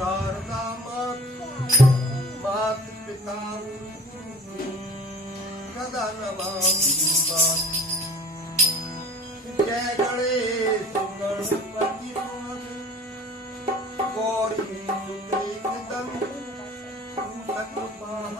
शारदा मात पिता सदा नमामि मां। जय गणेश गणपति गौरी सुते दम सतपाहन